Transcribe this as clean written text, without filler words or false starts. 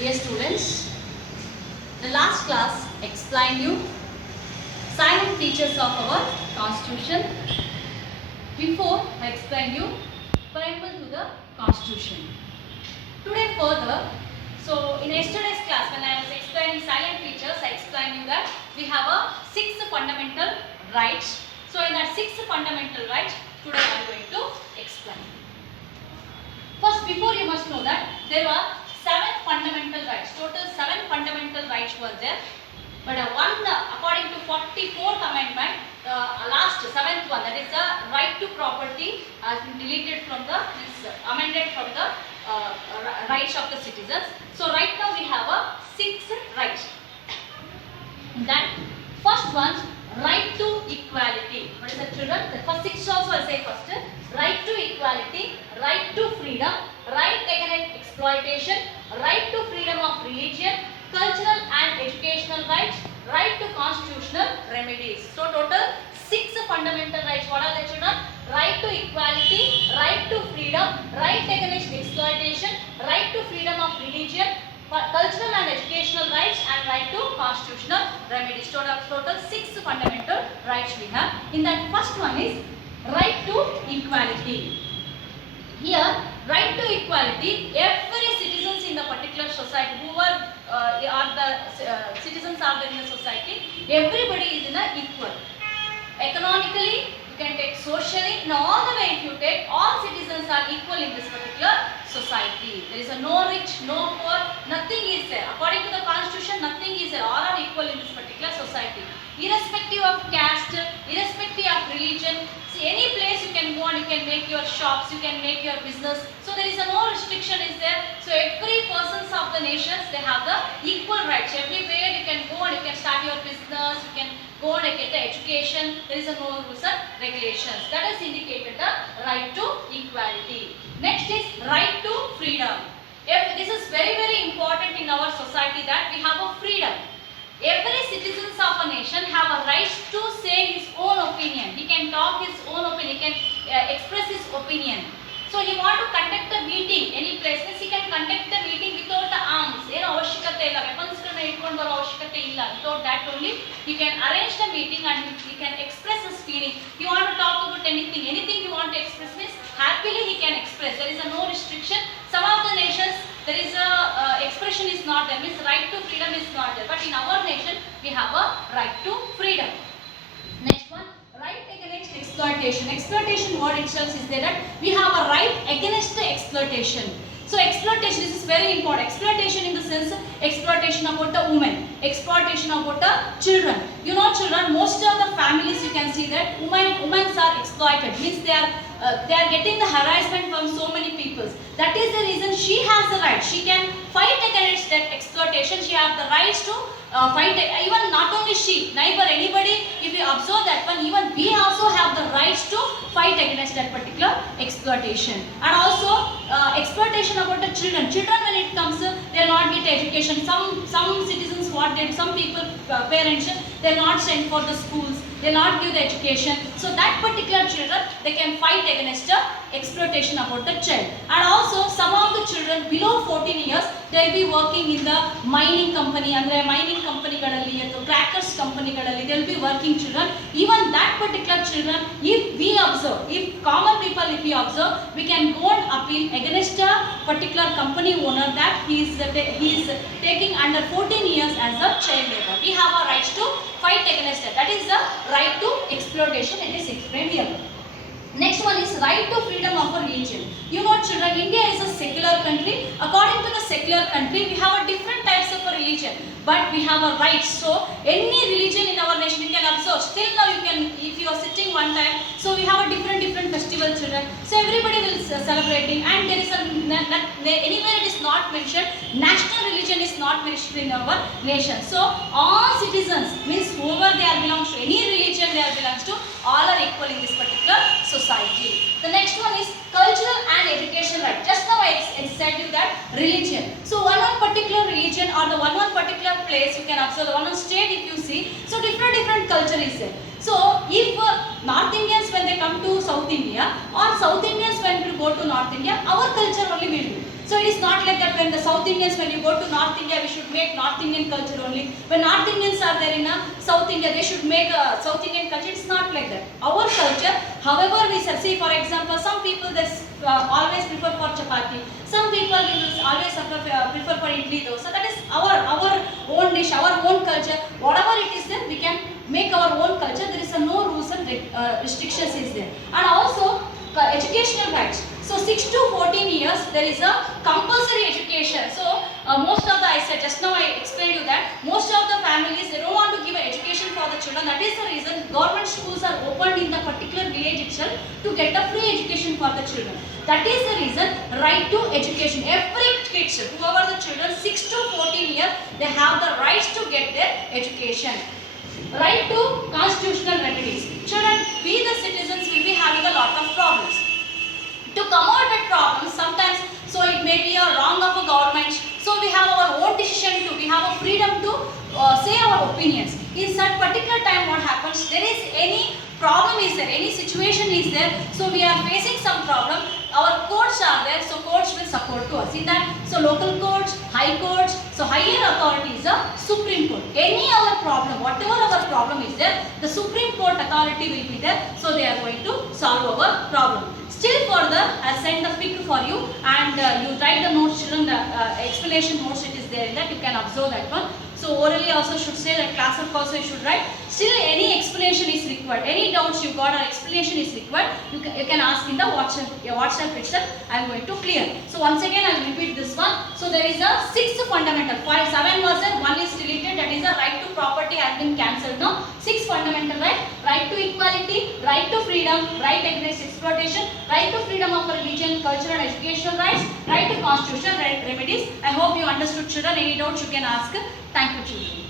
Dear students, the last class explained you silent features of our constitution. Before I explained you preamble to the constitution. Today further, so in yesterday's class when I was explaining silent features, I explained you that we have a 6 fundamental rights. So in that 6 fundamental rights, today I am going to explain. First, before you must know that there were 7 fundamental rights. Total 7 fundamental rights were there. But according to 44th amendment, last 7th one, that is the right to property, has been deleted from the, amended from the rights of the citizens. So right now we have a 6 rights. That first one, right to equality. What is that, children? The first 6 also I will say first. Right to equality, right to freedom, right against exploitation, right to freedom of religion, cultural and educational rights, right to constitutional remedies. So total 6 fundamental rights. What are they, children? Right to equality, right to freedom, right against exploitation, right to freedom of religion, cultural and educational rights, and right to constitutional remedies. Total 6 fundamental rights we have. In that first one is right to equality. Here, right to equality, every citizens in the particular society, whoever are the citizens are there in the society, everybody is in a equal. Economically, you can take socially, in all the way if you take, all citizens are equal in this particular society. There is a no rich, no poor, nothing is there. According to the constitution, nothing is there. All are equal in this particular society. Irrespective of caste, irrespective of religion, see any place you can go and you can make your shops, you can make your business. So there is a no restriction is there. So every persons of the nations, they have the equal rights. Everywhere you can go and you can start your business, you can go and get the education. There is a no rules and regulations. That is indicated the right to equality. Next is right to freedom. This is very, very important in our society that we have a freedom. Every citizens of a nation have a right to say his own opinion. He can talk his own opinion. He can express his opinion. So he want to conduct a meeting any place, he can conduct the meeting without the arms. ಏನು ಅವಶ್ಯಕತೆ ಇಲ್ಲ, weapons ಗಳನ್ನ ಇಟ್ಕೊಂಡು ಬರೋ ಅವಶ್ಯಕತೆ ಇಲ್ಲ. Without that only he can arrange the meeting and he can express his feeling. He want to talk about anything he want to express means happily he can express. There is a no restriction. Some of the nations there is a expression is not there, means right to freedom is not there. But in our nation we have a right to freedom. Next one, right against exploitation. Exploitation word itself is there that we have a right against the exploitation. So exploitation, this is very important. Exploitation in the sense exploitation about the women, exploitation about the children. You know, children, most of the families you can see that women are exploited, means they are getting the harassment from so many people. That is the reason she has the right. She can fight against that exploitation. She has the rights to fight. Even not only she, neighbor, anybody, if you observe that one, even we also have the rights to fight against that particular exploitation. And also exploitation about the children. Children, when it comes, they will not get education. Some citizens what they, some people, parents, they will not send for the schools. They will not give the education. So that particular children, they can fight against the exploitation about the child. And also some of the children below 14 years, they will be working in the mining company, and the mining company gadalli, crackers company gadalli, they will be working children. Even that particular children, if we observe, if common people, if we observe, we can go and appeal against a particular company owner that he is taking under 14 years as a child labor. We have a right to fight against that. That is the right to exploitation. It is explained here. Next one is right to freedom of religion. You know, children, India is a secular country. According to the secular country, we have a different types of a religion, but we have a right. So any religion in our nation you can observe. Still now you can, if you are sitting one time, so we have a different festival, children. So everybody will celebrating, and there is anywhere it is not mentioned. National religion is not mentioned in our nation. So all citizens, means whoever they are belongs to, any religion they are belongs to, all are equal in this particular society. The next one is cultural and education right. Just now I said you that religion. So one particular religion or the one particular place you can observe, the one state if you see, so different culture is there. So if North Indians when they come to South India, or South Indians when we go to North India, our culture only will do. So it is not like that when the South Indians, when you go to North India, we should make North Indian culture only. When North Indians are there in South India, they should make a South Indian culture. It's not like that. Our culture, however we see, for example, some people they always prefer for chapati. Some people will always prefer for idli dosa. That is our own dish, our own culture. Whatever it is there, we can make our own culture. There is no rules and restrictions is there. And also educational rights. So 6 to 14 years there is a compulsory education. So most of the, I said just now, I explained you that most of the families, they don't want to give an education for the children. That is the reason government schools are opened in the particular village itself to get a free education for the children. That is the reason right to education. Every kid, whoever the children 6 to 14 years, they have the rights to get their education. Right to constitutional remedies. Children, we the citizens will be having a lot of problems. To come out with problems, sometimes, so it may be a wrong of a government. So we have our own decision to, we have a freedom to say our opinions. In such particular time, what happens? There is any problem is there, any situation is there. So we are facing some problem. Our courts are there, so courts will support to us in that. So local courts, high courts, so higher authority is the Supreme Court. Any other problem, whatever our problem is there, the Supreme Court authority will be there. So they are going to solve our problem. Still further, I send the pic for you, and you write the notes, children, the explanation notes, it is there in that, you can observe that one. So orally also should say that, class work also you should write. Still any explanation is required, any doubts you got or explanation is required, you can ask in the WhatsApp itself. I am going to clear. So once again I will repeat this one. So there is a 6th fundamental, 7 was there, 1 is deleted, that is a right to property has been cancelled now. 6 fundamental right to equality, right to freedom, right against exploitation, right to freedom of religion, culture and educational rights, right to constitutional remedies. I hope you understood, children. Any doubts you can ask. Thank you, children.